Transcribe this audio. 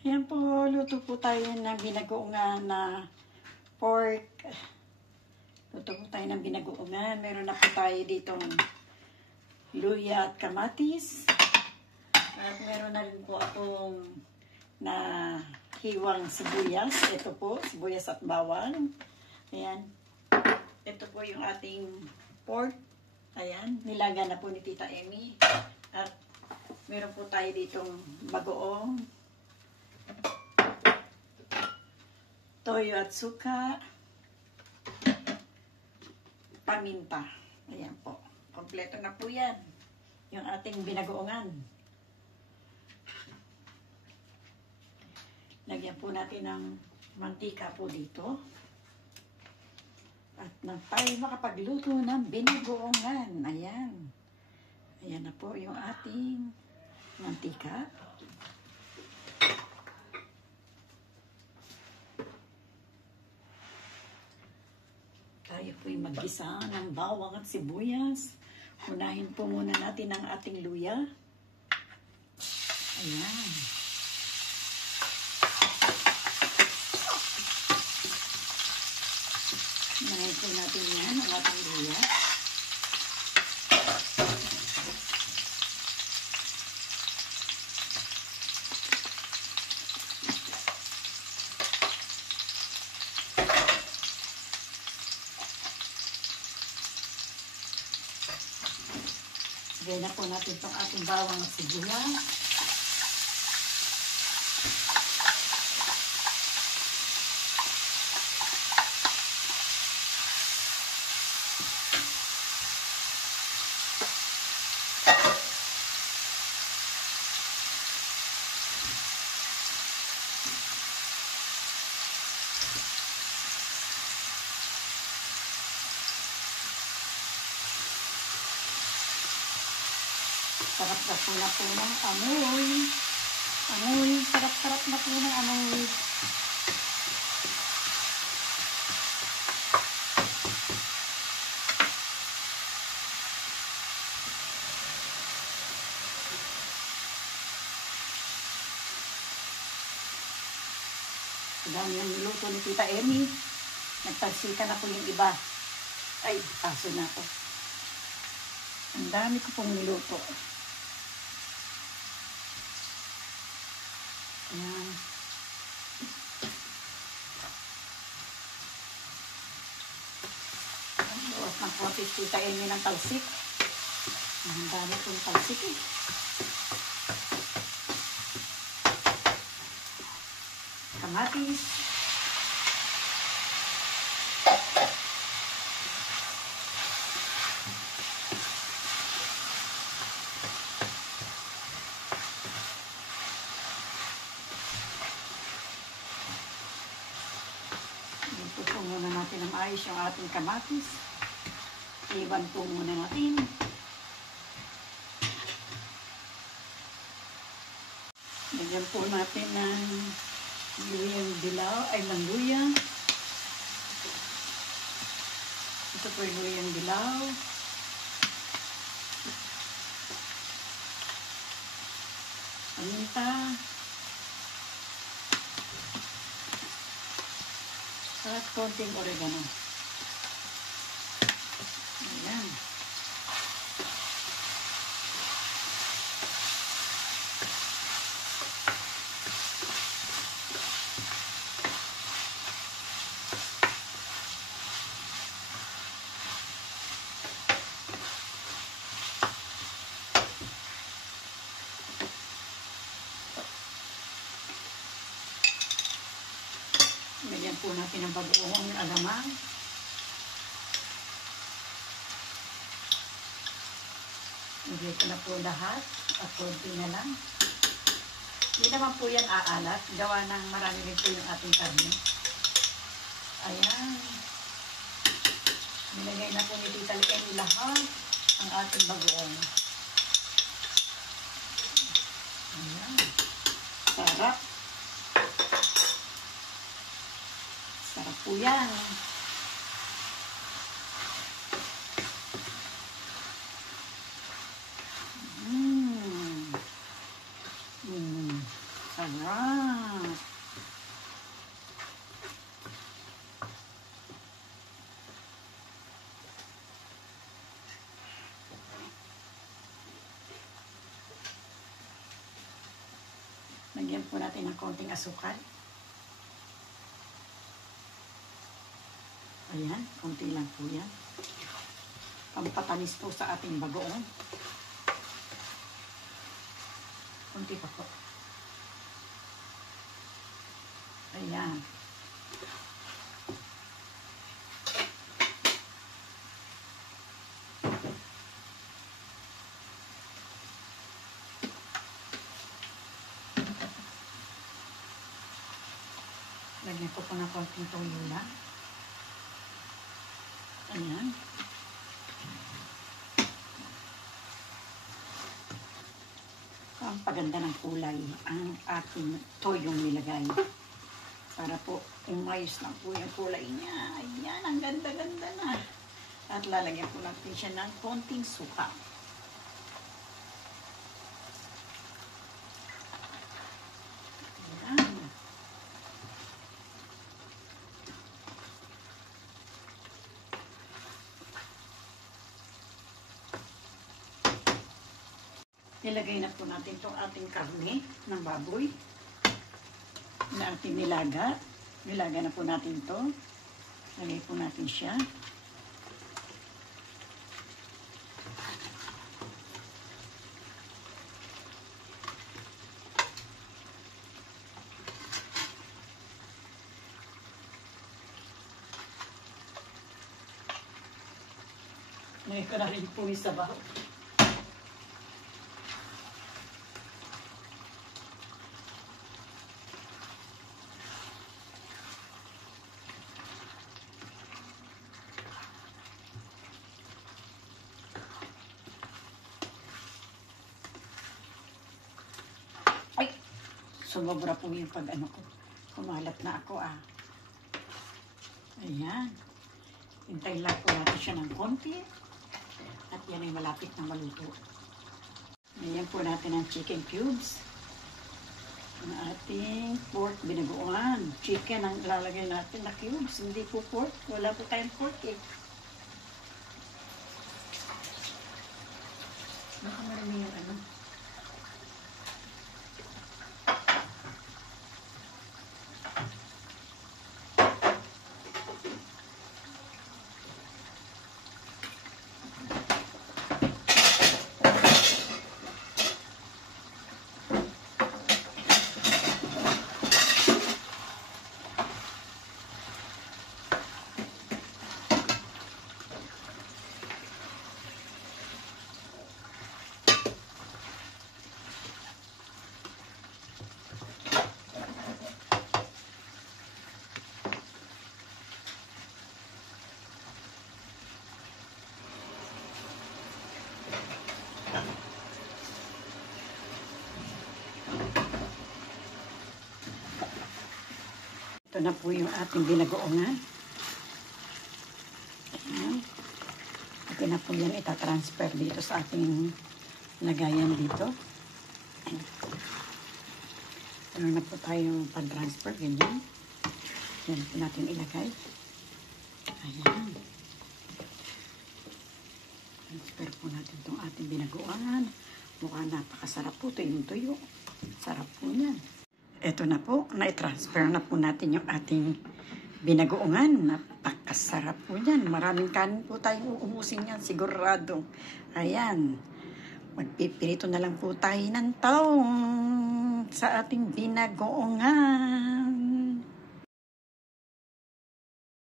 Ayan po, luto po tayo ng binagoongan na pork. Luto po tayo ng binagoongan. Meron na po tayo ditong luya at kamatis. At meron na rin po akong na hiwang sibuyas. Ito po, sibuyas at bawang. Ayan. Ito po yung ating pork. Ayan, nilaga na po ni Tita Emmy. At meron po tayo ditong bagoong, toyo at suka, paminta. Ayan po. Kompleto na po yan. Yung ating binagoongan. Lagyan po natin ng mantika po dito. At nang tayo makapagluto ng binagoongan. Ayan. Ayan na po yung ating mantika. Tayo po'y maggisa ng bawang at sibuyas. Unahin po muna natin ang ating luya. Ayan. Unahin po natin yan, ang ating luya. Lagyan na po natin itong ating bawang at sibuyas. Sarap na po ng amoy. Amoy, sarap-sarap na po ng amoy. Dami yung niluto ni Tita Emmy. Nagtagsika na po yung iba. Ay, aso na po. Ang dami ko pong niluto. Ayan. Bawas ng konti Tita Emmy ng talsik. Ang dami pong talsik eh. Kamatis. Dito po muna natin ang ayos yung ating kamatis. Iwan po muna natin. Lagyan po natin ng luyang dilaw, ay ng luya. Ito po yung luyang dilaw. Paminta. At konting oregano. Ayan. Lagyan po natin ang bagoong alamang. Lagyan ko na po lahat. At konti na lang. Hindi naman po yan aalat. Gawa ng marami rin po yung ating karne. Ayan. Nilagay na po ni Tita Emmy lahat ang ating bagoong. Ayan. Sarap. Sarap po yan. Sarap. sarap. Lagyan po natin ng konting asukal. Ayan, konti lang po yan. Pampatamis po sa ating bagoong. Konti pa po. Ayan. Lagyan ko po ng konting toyo lang. Ayan. Ang paganda ng kulay ang ating toyong nilagay. Para po umayos lang po yung kulay niya. Ayan, ang ganda-ganda na. At lalagyan po natin siya ng konting suka. Ayan. Nilagay na po natin itong ating karne ng baboy na ating nilaga. Nilaga na po natin ito. Lagay po natin siya. Lagay ko na rin po yung sabaw. Sumobra po yung pag-ano ko. Kumalat na ako Ayan. Hintayin lang po natin siya ng konti. At yan ay malapit na maluto. Ayan po natin ang chicken cubes. Ang ating pork binagoan. Chicken ang lalagay natin na cubes. Hindi po pork. Wala po tayong pork Baka marami yung Ito na po yung ating binagoongan. Ayan. Ito na po yan itatransfer dito sa ating lagayan dito. Ano na po tayong pag-transfer, ganyan. Yan po natin ilagay. Ayan. Transfer po natin itong ating binagoongan. Mukhang napakasarap po ito yung tuyo. Sarap po yan. Ito na po, na-transfer na po natin yung ating binagoongan. Napakasarap po yan. Maraming kanin po tayong uubusin yan, sigurado. Ayan. Magpipirito na lang po tayo ng taong sa ating binagoongan.